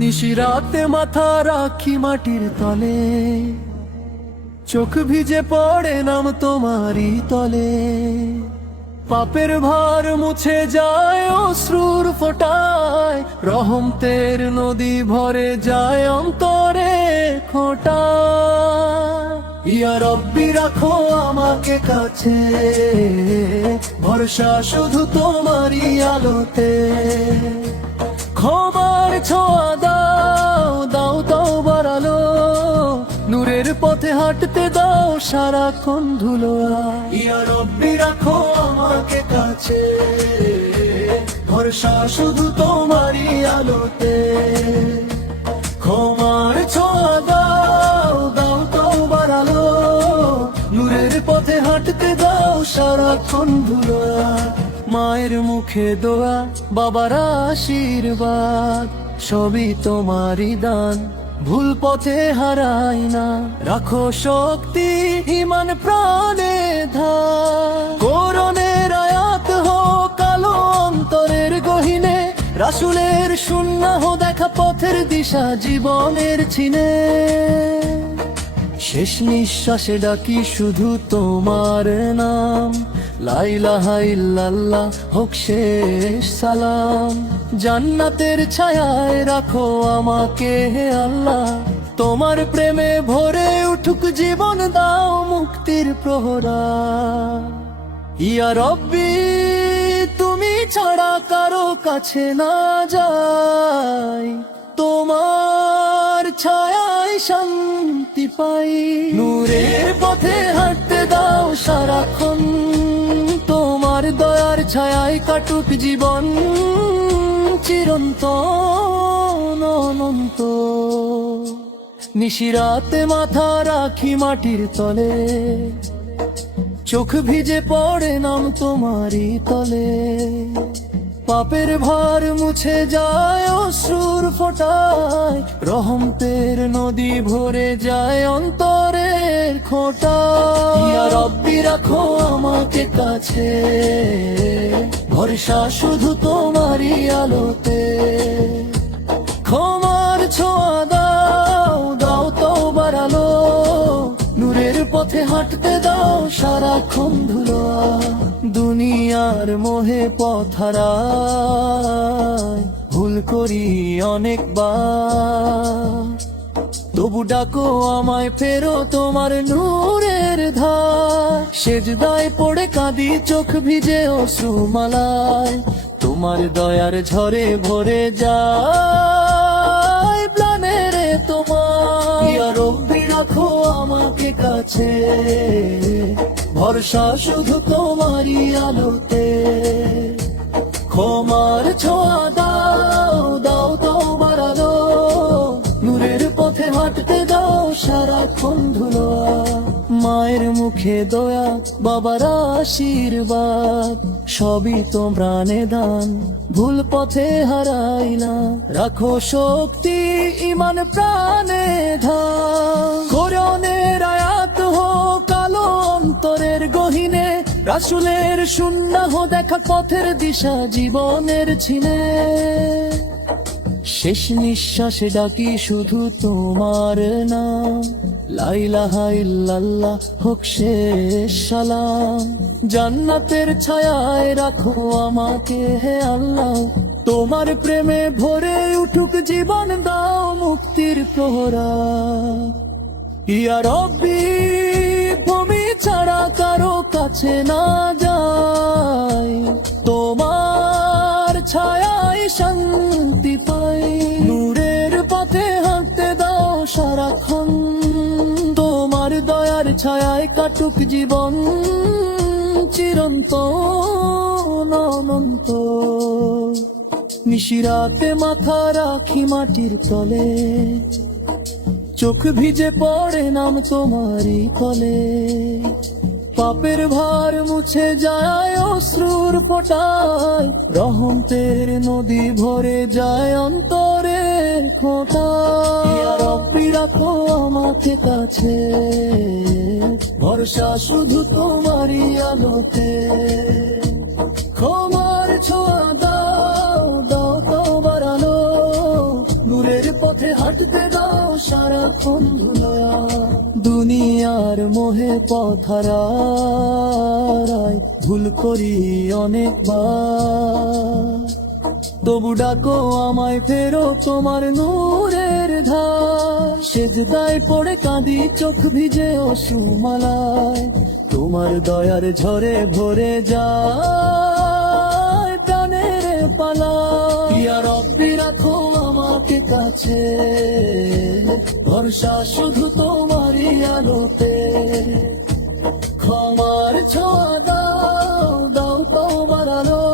নিশিরাতে মাথা রাখি মাটির তলে, চোখ ভিজে পড়ে নাম তোমারই তলে। পাপের ভার মুছে যায় অশ্রুর ফোঁটায়, রহমতের নদী ভরে যায় অন্তরে খোঁটায়। ইয়া রব্বি রাখো আমাকে কাছে, ভরসা শুধু তোমারই আলোতে। ক্ষমার ছোঁয়া দাও, দাও তওবার আলো, নূরের পথে হাঁটতে দাও সারাক্ষণ ধুলোয়া। ইয়া রব্বি রাখো আমাকে কাছে, ভরসা শুধু তোমারই আলোতে। ক্ষমার ছোঁয়া দাও, দাও তওবার আলো, নূরের পথে হাঁটতে দাও সারাক্ষণ ধুলোয়া। মায়ের মুখে দোয়া, বাবার আশীর্বাদ, সবই তোমারই দান, ভুল পথে হারাই না। রাখো শক্তি ইমান প্রাণে ধার, কোরআনের আয়াত হোক কালো অন্তরের গহীনে, রাসূলের সুন্নাহ দেখা পথের দিশা জীবনের চিনে। শেষ নিঃশ্বাসে ডাকি শুধু তোমার নাম, লা ইলাহা ইল্লাল্লাহ হোক শেষ সালাম। জান্নাতের ছায়ায় রাখো আমাকে হে আল্লাহ, তোমার প্রেমে ভরে উঠুক জীবন, দাও মুক্তির প্রহরা। ইয়া রব্বি তুমি ছাড়া কারো কাছে না যাই, তোমার ছায়ায় শান্তি পাই। নূরের পথে হাঁটতে দাও সারাক্ষণ, তোমার দয়ার ছায়ায় কাটুক জীবন চিরন্তন অনন্ত। নিশিরাতে মাথা রাখি মাটির তলে, চোখ ভিজে পড়ে নাম তোমারই তলে। পাপের ভার মুছে যায় অশ্রুর ফোঁটায়, রহমতের নদী ভরে যায় অন্তরের খোঁটায়। ইয়া রব্বি রাখো আমাকে কাছে, ভরসা শুধু তোমারই আলোতে। ক্ষমার ছোঁয়া দাও, দাও তওবার আলো, নূরের পথে হাঁটতে দাও সারাক্ষণ ধুলোয়া। দুনিয়ার মোহে পথ হারাই, ভুল করি অনেকবার, তবু ডাকো আমায় ফেরো তোমার নূরের ধার। সেজদায় পড়ে কাঁদি চোখ ভিজে অশ্রুমালায়, তোমার দয়ার ঝরে ভরে যায় প্রাণের তোমার। ইয়া রব্বি রাখো আমাকে কাছে, ভরসা শুধু তোমারই আলোতে। ক্ষমার ছোঁয়া দাও, দাও তওবার আলো, নূরের পথে হাঁটতে দাও সারাক্ষণ ধুলোয়া। মায়ের মুখে দয়া, বাবার আশীর্বাদ, সবই তো প্রাণে দান, ভুল পথে হারাই না। রাখো শক্তি ইমান প্রাণে ধার, কোরআনের আয়াত হোক কালো অন্তরের গহীনে, রাসূলের সুন্নাহ দেখা পথের দিশা জীবনের ছিনে। শেষ নিঃশ্বাসে ডাকি শুধু তোমার নাম, লা ইলাহা ইল্লাল্লাহ হোক শেষ সালাম। জান্নাতের ছায়ায় রাখো আমাকে হে আল্লাহ, তোমার প্রেমে ভরে উঠুক জীবন, দাও মুক্তির প্রহরা। ইয়া রব্বি তুমি ছাড়া কারো কাছে না যাই, তোমার ছায়ায় শান্তি পাই। নূরের পথে হাঁটতে দাও সারাক্ষণ, তোমার দয়ার ছায়ায় কাটুক জীবন চিরন্তন অনন্ত। নিশিরাতে মাথা রাখি মাটির তলে, চোখ ভিজে পড়ে নাম তোমারই তলে। পাপের ভার মুছে যায় অশ্রুর ফোঁটায়, রহমতের নদী ভরে যায় অন্তরে খোঁটায়। ইয়া রব্বি রাখো আমাকে কাছে, ভরসা শুধু তোমারই আলোতে। ক্ষমার ছোঁয়া দাও, দাও তওবার আলো, নূরের পথে হাঁটতে দাও সারাক্ষণ ধুলোয়া। দুনিয়ার মোহে পথ হারাই ভুল করি অনেকবার, তবু ডাকো আমায় ফেরো তোমার নূরের ধার। সেজদায় পড়ে কাঁদি চোখ ভিজে অশ্রুমালায়, তোমার দয়ার ঝরে ভরে যায় প্রাণের পালা। ইয়া রব্বি রাখো আমাকে কাছে, ভরসা শুধু তোমারই আলোতে। ক্ষমার ছোঁয়া দাও, দাও তোমার আলো,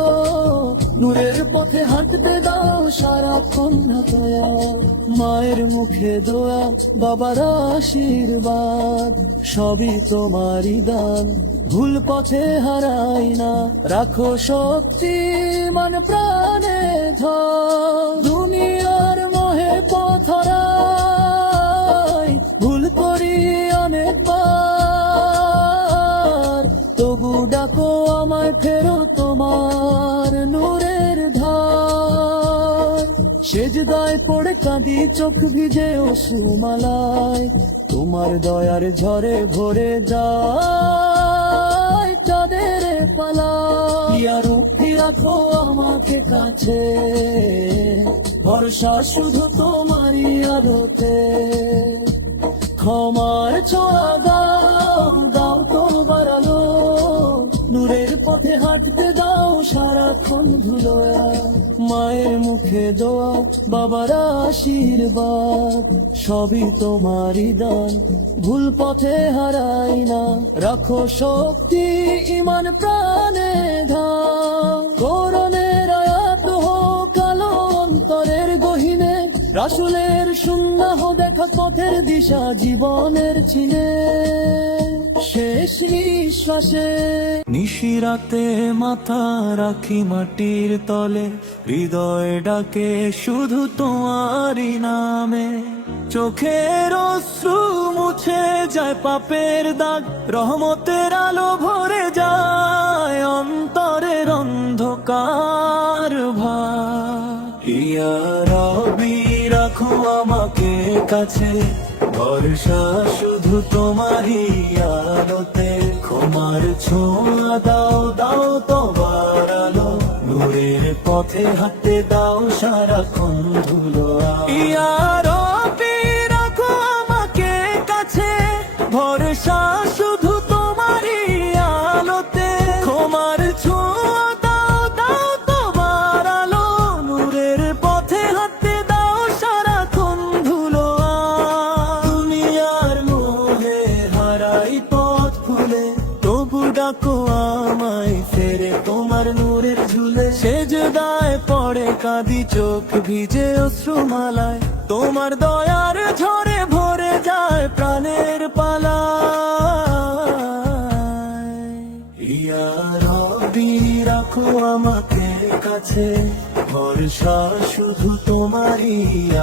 নূরের পথে হাঁটতে দাও সারাক্ষণ না দয়া। মায়ের মুখে দোয়া, বাবার আশীর্বাদ, সবই তোমারই দান, ভুল পথে হারাই না। রাখো শক্তি মান প্রাণে ধর, দুনিয়ার মোহে পথ হারাই ভুল করি অনেকবার, তবু ডাকো আমায় ফেরো তোমার নূরের ধার। সেজদায় পড়ে কাঁদি চোখ ভিজে অশ্রুমালায়, তোমার দয়ার ঝরে ভরে যায় চাঁদের পালা। ইয়া রব্বি রাখো আমাকে কাছে, ভরসা শুধু তোমারই আলোতে। ক্ষমার ছোঁয়া দাও, দাও তোমার আলো, নূরের পথে হাঁটতে দাও সারাক্ষণ ধুলোয়া। মায়ের মুখে দোয়া, বাবার আশীর্বাদ, সবই তোমারই দান, ভুল পথে হারাই না। রাখো শক্তি ইমান প্রাণে ধান, কোরআনের আয়াত হোক আলো অন্তরের গহীনে, রাসূলের সুন্নাহ দেখা পথের দিশা জীবনের চিনে। শেষ নিঃশ্বাসে নিশিরাতে মাথা রাখি মাটির তলে, হৃদয় ডাকে শুধু তোমারই নামে। চোখের অশ্রু মুছে যায় পাপের দাগ, রহমতের আলো ভরে যায় অন্তরের অন্ধকার ভার। ইয়া রব্বি রাখো আমাকে কাছে, ভরসা শুধু তোমারই আলোতে। ক্ষমার ছোঁয়া দাও, দাও তোমার আলো, নূরের পথে হাঁটতে দাও সারাক্ষণ ধুলোয়া। ইয়া রব্বি রাখো আমাকে কাছে, ভরসা শুধু তোমারই আলোতে। ক্ষমার ছোঁয়া দাও, দাও তোমার আলো, নূরের পথে হাঁটতে দাও সারাক্ষণ ধুলোয়া। দুনিয়ার মোহে হারাই পথ ভুলে, তবু ডাকো আমায় ফেরে তোমার নূরের ঝুলে। সেজদায় পড়ে কাঁদি চোখ ভিজে অশ্রুমালায়, তোমার দয়ার ঝরে ভরে যায় প্রাণের পালা। ইয়া রব্বি রাখো আমাকে কাছে, ভরসা শুধু তোমারই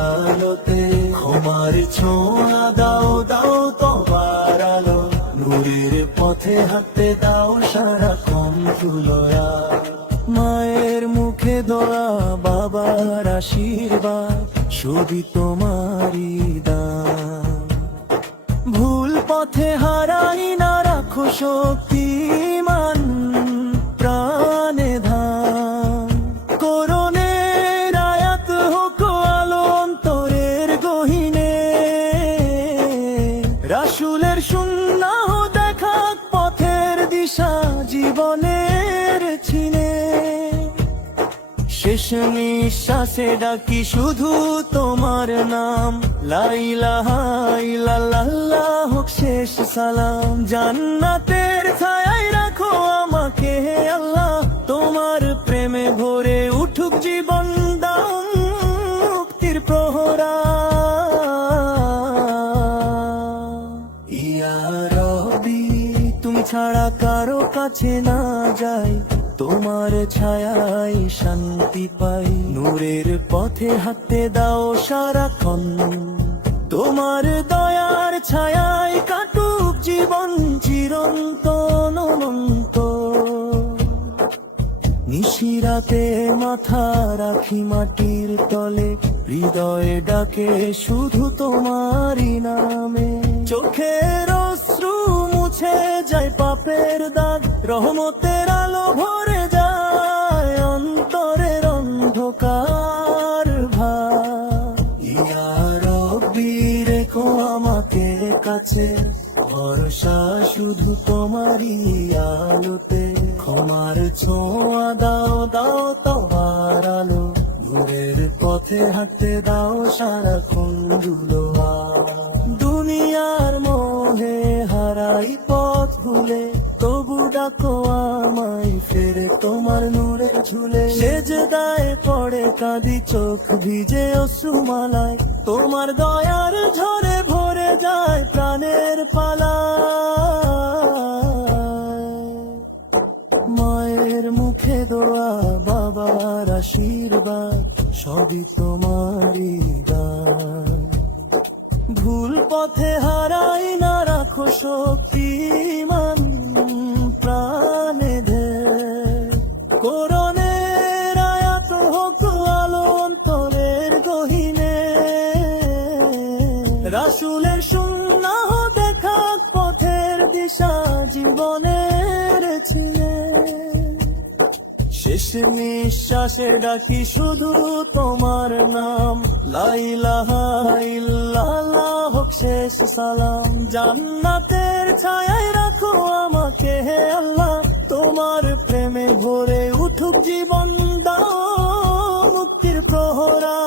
আলোতে। ক্ষমার ছোঁয়া দাও, দাও তোমার আলো, নূরের পথে হাঁটতে দাও সারাক্ষণ ধুলোয়া। মায়ের মুখে দোয়া, বাবার আশীর্বাদ, সবই তোমারই দান, ভুল পথে হারাই না। রাখো শক্তি মান প্রাণে ধান, কোরআনের আয়াত হোক আলো অন্তরের গহীনে, রাসূলের সুন্নাহ দেখা পথের দিশা জীবনের চিনে। শেষ নিঃশ্বাসে ডাকি শুধু তোমার নাম, লা ইলাহা ইল্লাল্লাহ হোক শেষ সালাম। জান্নাতের ছায়ায় রাখো আমাকে হে আল্লাহ, তোমার প্রেমে ভরে উঠুক জীবন, দাও মুক্তির প্রহরা। ইয়া রব্বি তুমি ছাড়া কারো কাছে না যাই, তোমার ছায়ায় শান্তি পাই। নূরের পথে হাঁটতে দাও সারাক্ষণ, তোমার দয়ার ছায়ায় কাটুক জীবন চিরন্তন অনন্ত। নিশিরাতে মাথা রাখি মাটির তলে, হৃদয়ে ডাকে শুধু তোমারই নামে। চোখের অশ্রু মুছে যায় পাপের দাগ, রহমতের আলো ভরে যায় অন্তরের অন্ধকার ভাগ। ইয়া রব্বি রেখো আমাকে কাছে, ভরসা শুধু তোমারই আলোতে। ক্ষমার ছোঁয়া দাও দাও তোমার আলো, ভোরের পথে হাঁটতে দাও সারাক্ষণ দুলোয়া। দুনিয়ার মোহে হারাই পথ ভুলে, তবু ডাকো আমায় ফেরে তোমার নূরের ঝুলে। সেজদায় পড়ে কাঁদি চোখ ভিজে অশ্রুমালায়, তোমার দয়ার ঝরে ভরে যায় প্রাণের পালা। মায়ের মুখে দোয়া, বাবার আশীর্বাদ, সবই তোমারই দান। ভুল পথে হারাই না, রাখো শক্তিমান প্রাণে ধের। কোরআনের আয়াত হোক আলো অন্তরের গহীনে, রাসূলের সুন্নাহ দেখাক পথের দিশা জীবনের ছিলে। শেষ নিঃশ্বাসে ডাকি শুধু তোমার নাম, লা ইলাহা ইল্লাল্লাহ হোক শেষ সালাম। জান্নাতের ছায়ায় রাখো আমাকে হে আল্লাহ, তোমার প্রেমে ভরে উঠুক জীবন, দাও মুক্তির প্রহরা।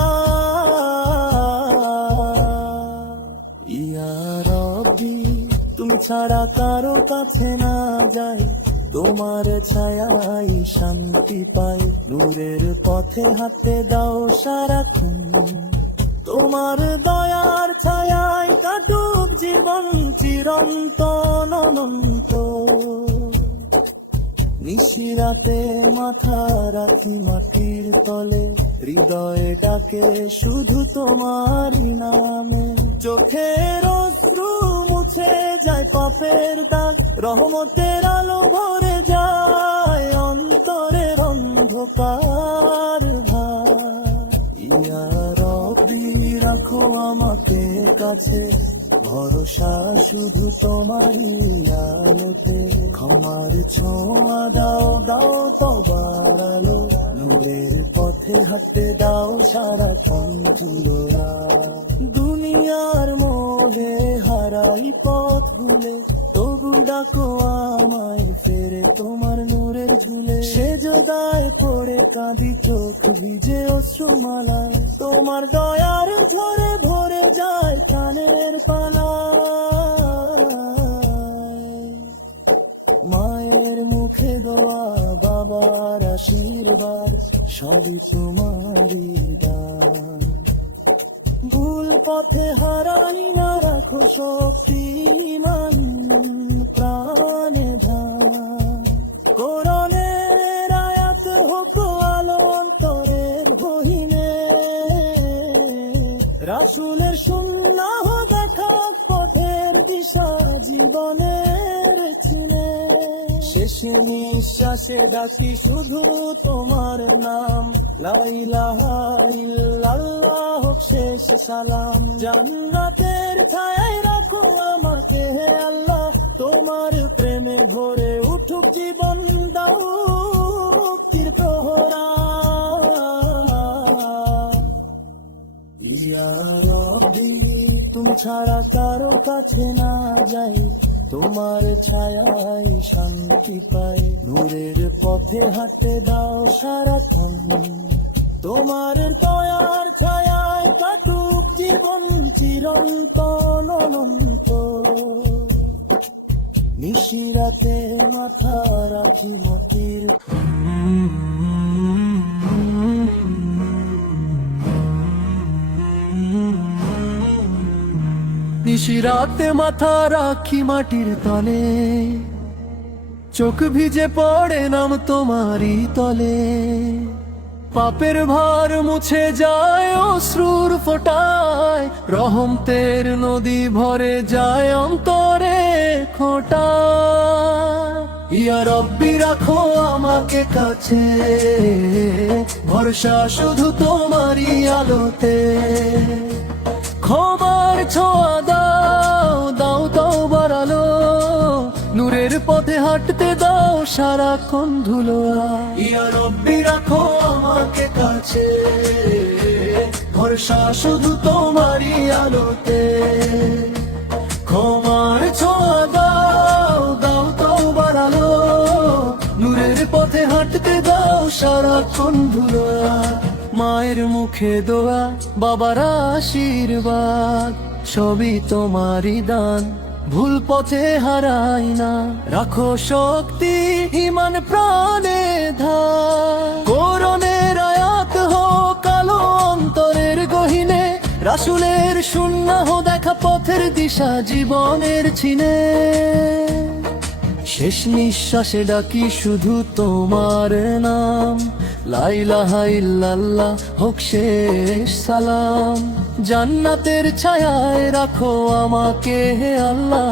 ইয়া রব্বি তুমি ছাড়া কারো কাছে না যাই, তোমার ছায়ায় শান্তি পাই। নূরের পথে হাঁটতে দাও সারাক্ষণ, তোমার দয়ার ছায়ায় কাটুক জীবন চিরন্তন অনন্ত। নিশিরাতে মাথা রাখি মাটির তলে, হৃদয়ে ডাকে শুধু তোমারই নামে। চোখের অশ্রু মুছে যায় পাপের দাগ, রহমতের আলো ভরে যায় অন্তরের অন্ধকার ভাগ। ইয়া রব্বি রাখো আমাকে কাছে, ভরসা শুধু তোমারই আলোতে। ক্ষমার ছোঁয়া দাও দাও তোমার আলো, নূরের পথে হাঁটতে দাও সারাক্ষণ দুলোয়া। দুনিয়ার মোহে হারাই পথ ভুলে, তবু ডাকো আমায় ফেরে তোমার নূরের ঝুলে। সেজদায় পড়ে কাঁদি চোখ ভিজে অশ্রুমালায়, তোমার দয়ার ঝরে ভরে যায় প্রাণের পালা। মায়ের মুখে দোয়া, বাবার আশীর্বাদ, সবই তোমারই দান। ভুল পথে হারাই না, রাখো শক্তিমান প্রাণে ধ্যান। কোরআনের আয়াত হোক আলো অন্তরের গহীনে, রাসূলের সুন্নাহ দেখাক পথের দিশা জীবনের চিনে। শেষ নিঃশ্বাসে ডাকি শুধু তোমার নাম, লা ইলাহা ইল্লাল্লাহ হোক শেষ সালাম। জান্নাতের ছায়ায় রাখো আমাকে হে আল্লাহ, তোমার প্রেমে ভরে উঠুক জীবন, দাও মুক্তির প্রহরা। ইয়া রব্বি তুমি ছাড়া কারো কাছে না যাই, তোমার ছায়ায় শান্তি পাই। নূরের পথে হাঁটতে দাও সারাক্ষণ, তোমার দয়ার ছায়ায় কাটুক জীবন চিরন্তন অনন্ত। নিশিরাতে মাথা রাখি মাটির। নিশিরাতে মাথা রাখি মাটির তলে, চোখ ভিজে পড়ে নাম তোমারই তলে। পাপের ভার মুছে যায় অশ্রুর ফোঁটায়, রহমতের নদী ভরে যায় অন্তরে খোঁটায়। ইয়া রব্বি রাখো আমাকে কাছে, ভরসা শুধু তোমারই আলোতে। ক্ষমার ছোঁয়া দাও, দাও তওবার আলো, নূরের পথে হাঁটতে দাও সারাক্ষণ ধুলোয়া। ইয়া রব্বি রাখো আমাকে কাছে, ভরসা শুধু তোমারই আলোতে। ক্ষমার ছোঁয়া দাও, দাও তওবার আলো, নূরের পথে হাঁটতে দাও সারাক্ষণ ধুলোয়া। মায়ের মুখে দোয়া, বাবার আশীর্বাদ, সবই তোমারই দান, ভুল পথে হারাই না। রাখো শক্তি ইমান প্রাণে ধার, কোরআনের আয়াত হোক কালো অন্তরের গহীনে, রাসূলের সুন্নাহ দেখা পথের দিশা জীবনের ছিনে। শেষ নিঃশ্বাসে ডাকি শুধু তোমার নাম, লা ইলাহা ইল্লাল্লাহ হোক শেষ সালাম। জান্নাতের ছায়ায় রাখো আমাকে হে আল্লাহ,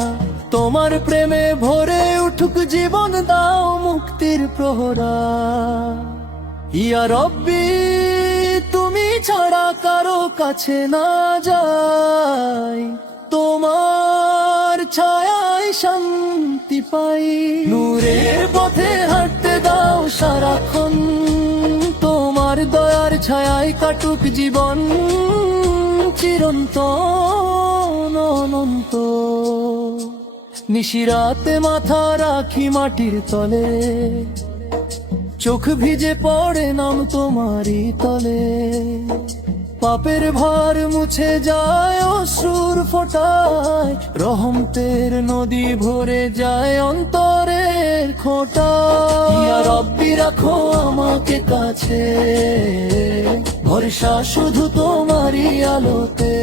তোমার প্রেমে ভরে উঠুক জীবন, দাও মুক্তির প্রহরা। ইয়া রব্বি তুমি ছাড়া কারো কাছে না যাই, তোমার ছায়ায় শান্তি পাই। নূরের পথে হাঁটতে দাও সারাক্ষণ, তোমার দয়ার ছায়ায় কাটুক জীবন চিরন্তন অনন্ত। নিশিরাতে মাথা রাখি মাটির তলে, চোখ ভিজে পড়ে নাম তোমারই তলে। পাপের ভার মুছে যায় অশ্রুর ফোঁটায়, রহমতের নদী ভরে যায় অন্তরের খোঁটায়। ইয়া রব্বি রাখো আমাকে কাছে, ভরসা শুধু তোমারই আলোতে।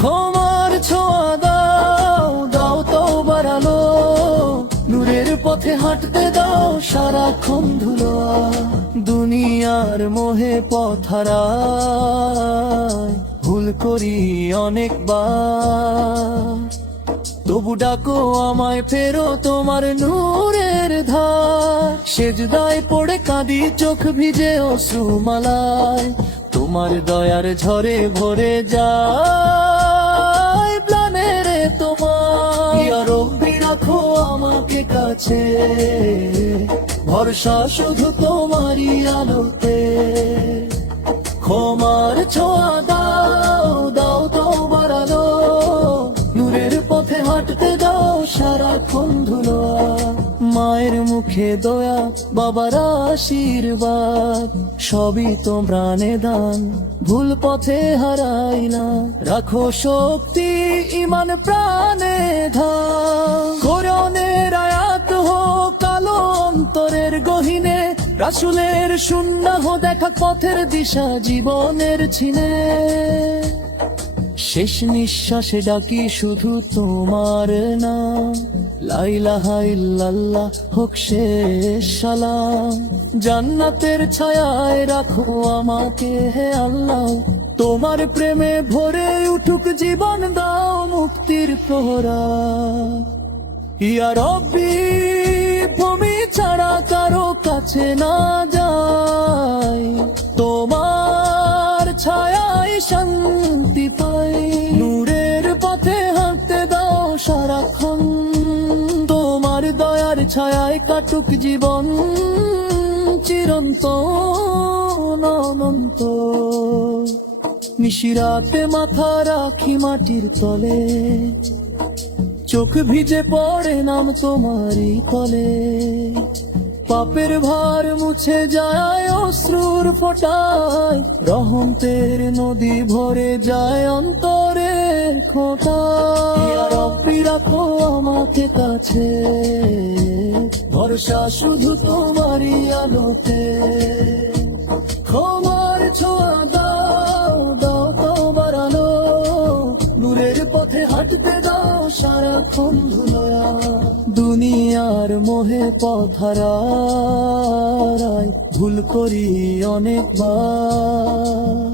ক্ষমার ছোঁয়া দাও, দাও তওবার আলো, নূরের পথে হাঁটতে দাও সারাক্ষণ ধুলোয়া। দুনিয়ার মোহে পথ হারাই, ভুল করি অনেকবার, তবু ডাকো আমায় ফেরো তোমার নূরের ধার। সেজদায় পড়ে কাঁদি চোখ ভিজে অশ্রুমালায়, তোমার দয়ার ঝরে ভরে যায় প্রাণের তোমার। ইয়া রব্বি রাখো আমাকে কাছে, ভরসা শুধু তোমারই আলোতে। ক্ষমার ছোঁয়া দাও, দাও তওবার আলো, নূরের পথে হাঁটতে দাও সারাক্ষণ ধুলোয়া। মায়ের মুখে দয়া, বাবার আশীর্বাদ, সবই তো প্রাণে দান, ভুল পথে হারাই না। রাখো শক্তি ইমান প্রাণে ধার, কোরআনের আয়াত হোক কালো অন্তরের গহীনে, রাসূলের সুন্নাহ দেখা পথের দিশা জীবনের ছিনে। শেষ নিঃশ্বাসে ডাকি শুধু তোমার নাম, লা ইলাহা ইল্লাল্লাহ হোক শেষ সালাম। জান্নাতের ছায়ায় রাখো আমাকে হে আল্লাহ, তোমার প্রেমে ভরে উঠুক জীবন, দাও মুক্তির প্রহরা। ইয়া রব্বি তুমি ছাড়া কারো কাছে না যাই, তোমার ছায়ায় শান্তি পাই। নূরের পথে হাঁটতে দাও সারাক্ষণ, তোমার দয়ার ছায়ায় কাটুক জীবন চিরন্তন অনন্ত। নিশিরাতে মাথা রাখি মাটির তলে, চোখ ভিজে পড়ে নাম তোমারই কলে। পাপের ভার মুছে যায় অশ্রুর ফোঁটায়, রহমতের নদী ভরে যায় অন্তরের খোঁটায়। ইয়া রব্বি রাখো আমাকে কাছে, ভরসা শুধু তোমারই আলোতে। ক্ষমার ছোঁয়া দাও, দাও তওবার আলো, নূরের পথে হাঁটতে দাও সারাক্ষণ ধুলোয়া। দুনিয়ার মোহে পথ হারাই, ভুল করি অনেকবার,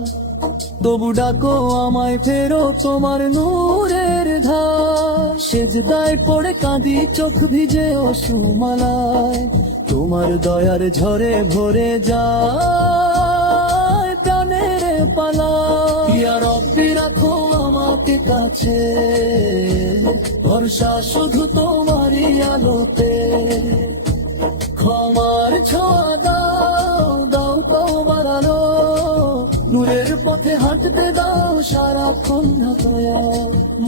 তবু ডাকো আমায় ফেরো তোমার নূরের ধার। সেজদায় পড়ে কাঁদি চোখ ভিজে অশ্রুমালায়, তোমার দয়ার ঝরে ভরে যায় প্রাণের পালায়। ইয়া রব্বি রাখো আমাকে কাছে, ভরসা শুধু তোমারই আলোতে। ক্ষমার ছোঁয়া দাও, দাও তওবার আলো, নূরের পথে হাঁটতে দাও সারাক্ষণ দয়া।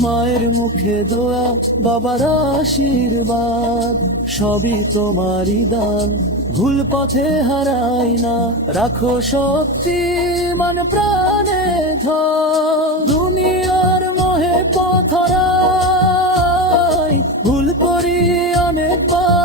মায়ের মুখে দোয়া, বাবার আশীর্বাদ, সবই তোমারই দান, ভুল পথে হারাই না। রাখো শক্তি মান প্রাণে ধর, দুনিয়ার মোহে পথ হারাই, ভুল করি অনেকবার,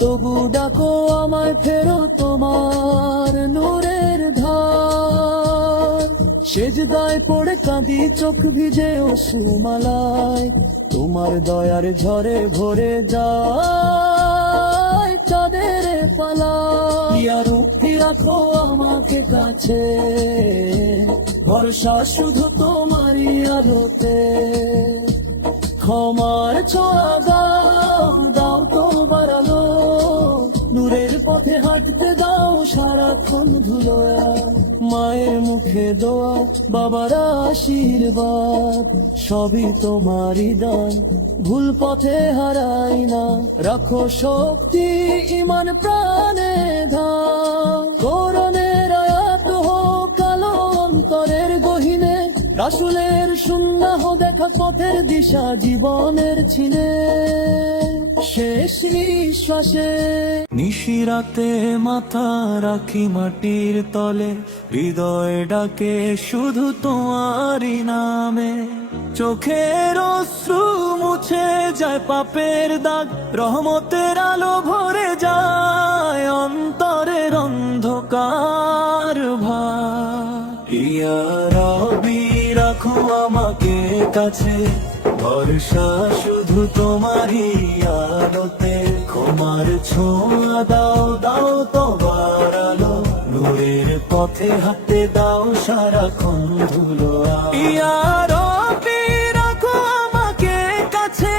তবু ডাকো আমায় ফেরো তোমার নূরের ধার। সেজদায় পড়ে কাঁদি চোখ ভিজে অশ্রুমালায়, তোমার দয়ার ঝরে ভরে যায় চাঁদের পালায়। ইয়া রব্বি রাখো আমাকে কাছে, ভরসা শুধু তোমারই আলোতে। ক্ষমার ছোঁয়া দাও, দাও তোমার আলো, নূরের পথে হাঁটতে দাও সারাক্ষণ ধুলোয়া। মায়ের মুখে দোয়া, বাবার আশীর্বাদ, সবই তোমারই দান, ভুল পথে হারাই না। রাখো শক্তি ইমান প্রাণে ধাও, কোরআনের আয়াত হোক কালো অন্তরের গহীনে, রাসূলের সুন্নাহ দেখা পথের দিশা জীবনের ছিলে। শেষ নিঃশ্বাসে নিশিরাতে মাথা রাখি মাটির তলে, হৃদয় ডাকে শুধু তোমারই নামে। চোখের অশ্রু মুছে যায় পাপের দাগ, রহমতের আলো ভরে যায় অন্তরের অন্ধকার ভার। ইয়া রব্বি রাখো আমাকে কাছে, ভরসা শুধু তোমারই আলোতে। ক্ষমার ছোঁয়া দাও, দাও তোমার আলো, নূরের পথে হাঁটতে দাও সারাক্ষণ ধুলোয়া। ইয়া রব্বি রাখো আমাকে কাছে,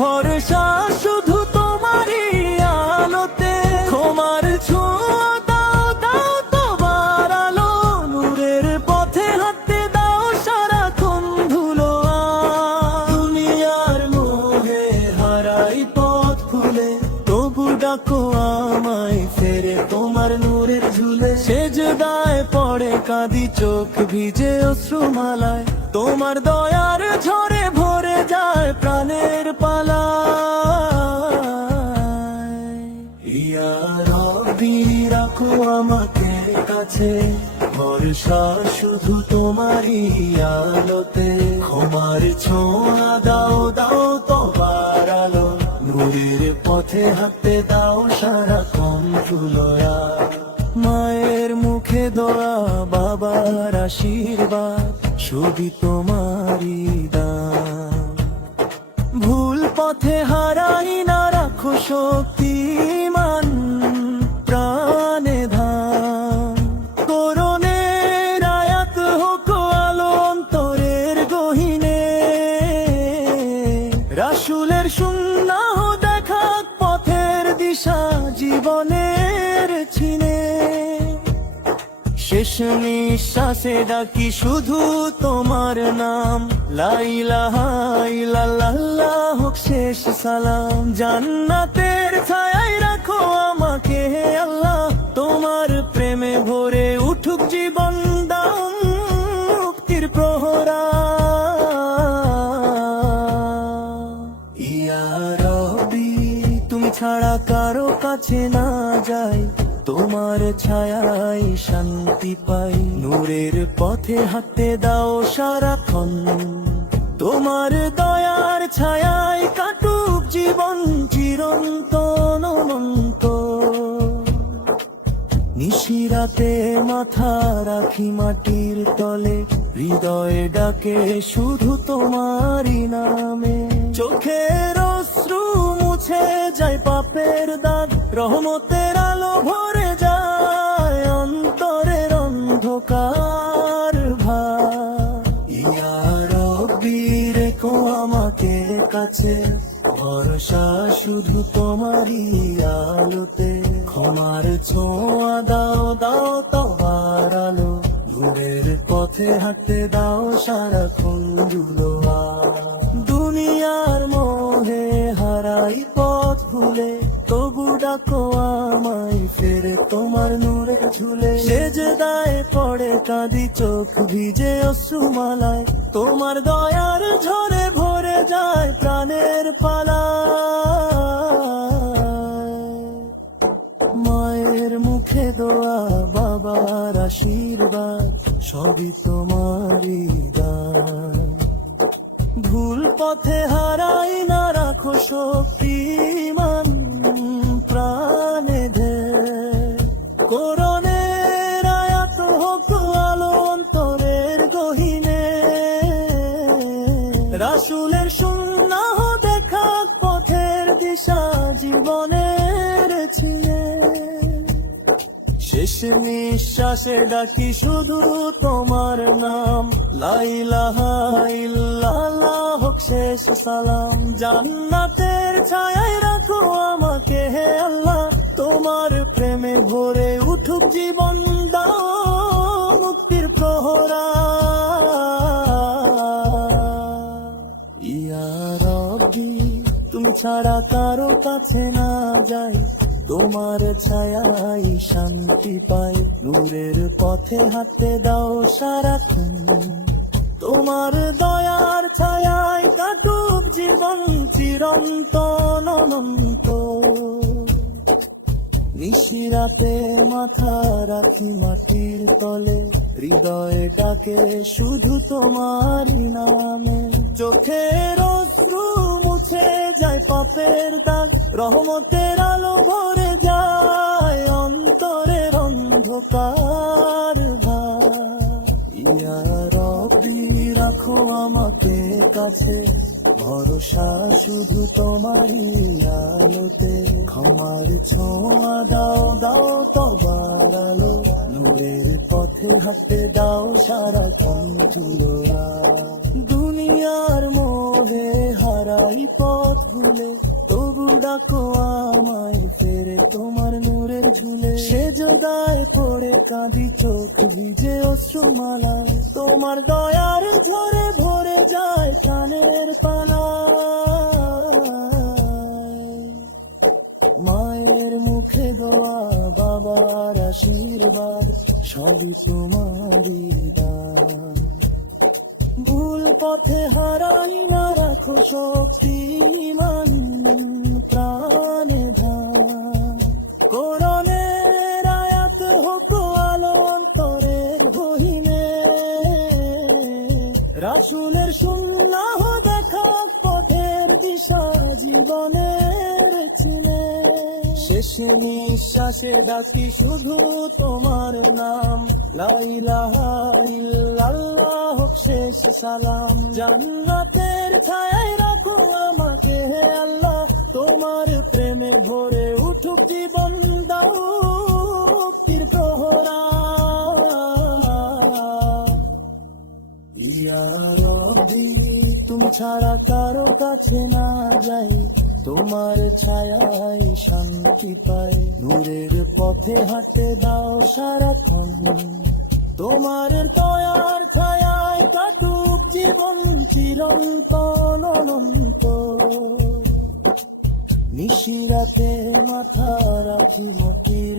ভরসা শুধু তোমারই আলোতে। ক্ষমার ছোঁয়া দাও, দাও তোমার আলো, নূরের পথে হাঁটতে দাও সারাক্ষণ ধুলোয়া। দুনিয়ার মোহে হারাই পথ ভুলে, তবু ডাকো আমায় ফেরে তোমার নূরের ঝুলে। সেজদায় পড়ে কাঁদি চোখ ভিজে অশ্রুমালায়, তোমার দয়ার ঝরে ভরে যায় প্রাণের পালায়। ইয়া রব্বি রাখো আমাকে কাছে, ভরসা শুধু তোমারই আলোতে। ক্ষমার ছোঁয়া দাও, দাও তোমার আলো, নূরের পথে হাঁটতে দাও সারাক্ষণ ধুলোয়া। মায়ের মুখে দোয়া, বাবার আশীর্বাদ, সবই তোমারই দান, ভুল পথে হারাই না। রাখো শক্তি মান প্রাণে ধান, কোরআনের আয়াত হোক আলো অন্তরের গহীনে, রাসূলের সুন্নাহ দেখা পথের দিশা জীবনের ছিনে। শেষ নিঃশ্বাসে ডাকি শুধু তোমার নাম, লা ইলাহা ইল্লাল্লাহ হোক শেষ সালাম। জান্নাতের ছায়ায় রাখো আমাকে হে আল্লাহ, তোমার প্রেমে ভরে উঠুক জীবন, দাও মুক্তির প্রহরা। ইয়া রব্বি তুমি ছাড়া কারো কাছে না যাই, তোমার ছায়ায় শান্তি পাই। নূরের পথে হাঁটতে দাও সারাক্ষণ, তোমার দয়ার ছায়ায় কাটুক জীবন চিরন্তন অনন্ত। নিশিরাতে মাথা রাখি মাটির তলে, হৃদয়ে ডাকে শুধু তোমারই নামে। চোখের অশ্রু মুছে যায় পাপের দাগ, রহমতের আলো ভরে যায় অন্তরের অন্ধকার। কাছে, ভরসা শুধু তোমারই আলোতে। ক্ষমার ছোঁয়া দাও দাও তোমার আলো, ভোরের পথে হাঁটতে দাও সারাক্ষণ ধুলো। দুনিয়ার মোহে হারাই পথ ভুলে, তবু ডাকো আমায় ফেরে তোমার নূরে ঝুলে। সেজদায় পড়ে কাঁদি চোখ ভিজে অশ্রুমালায়, তোমার দয়ার ঝরে ভরে যায় প্রাণের পালা। মায়ের মুখে দোয়া, বাবার আশীর্বাদ, সবই তোমারই দান। ভুল পথে হারাই না, রাখো শক্তিমান প্রাণে ধে। কোরআনের আয়াত হোক আলো অন্তরের গহীনে, রাসূলের সুন্নাহ দেখা পথের দিশা জীবনের ছিলে। শেষ নিঃশ্বাসে ডাকি শুধু তোমার নাম, লা ইলাহা ইল্লাল্লাহ হোক শেষ সালাম। জান্নাতের ছায়ায় রাখো আমাকে হে আল্লাহ, তোমার প্রেমে ভরে উঠুক জীবন, দাও মুক্তির প্রহরা। ইয়া রব্বি তুমি ছাড়া কারো কাছে না যাই, তোমার ছায়ায় শান্তি পাই। নূরের পথে হাঁটতে দাও সারাক্ষণ, তোমার দয়ার ছায়ায় কাটুক জীবন চিরন্তন অনন্ত। নিশিরাতে মাথা রাখি মাটির তলে, হৃদয়ে ডাকে শুধু তোমারই নামে। চোখের অশ্রু মুছে যায় পাপের দাগ, রহমতের আলো ভরে যায় অন্তরের অন্ধকার ভাগ। ইয়া রব্বি রাখো আমাকে কাছে, ভরসা শুধু তোমারই আলোতে। ক্ষমার ছোঁয়া দাও দাও তোমার আলো, নূরের পথে হাঁটতে দাও সারাক্ষণ ধুলো। দুনিয়ার মোহে হারাই পথ ভুলে, তবু ডাকো আমায় ফেরে তোমার নূরের ঝুলে। সেজদায় পড়ে কাঁদি চোখ ভিজে অশ্রুমালা, তোমার দয়ার ঝরে ভরে যায় প্রাণের পালা। মায়ের মুখে দোয়া, বাবার আশীর্বাদ, সবই তোমারই দান। ভুল পথে হারাই না, রাখো শক্তিমান প্রাণে ধান। কোরআনের আয়াত হোক আলো অন্তরের গহীনে, রাসূলের সুন্নাহ দেখা পথের দিশা জীবনের ছিলে। শেষ নিঃশ্বাসে ডাকি শুধু তোমার নাম, লা ইলাহা ইল্লাল্লাহ হোক শেষ সালাম। জান্নাতের ছায়ায় রাখো আমাকে হে আল্লাহ, তোমার প্রেমে ভরে উঠুক জীবন, দাও মুক্তির প্রহরা। ইয়া রব্বি তুমি ছাড়া কারো কাছে না যাই, তোমার ছায়ায় শান্তি পাই। নূরের পথে হাঁটতে দাও সারাক্ষণ, তোমার দয়ার ছায়ায় কাটুক জীবন চিরন্তন অনন্ত। নিশিরাতে মাথা রাখি মাটির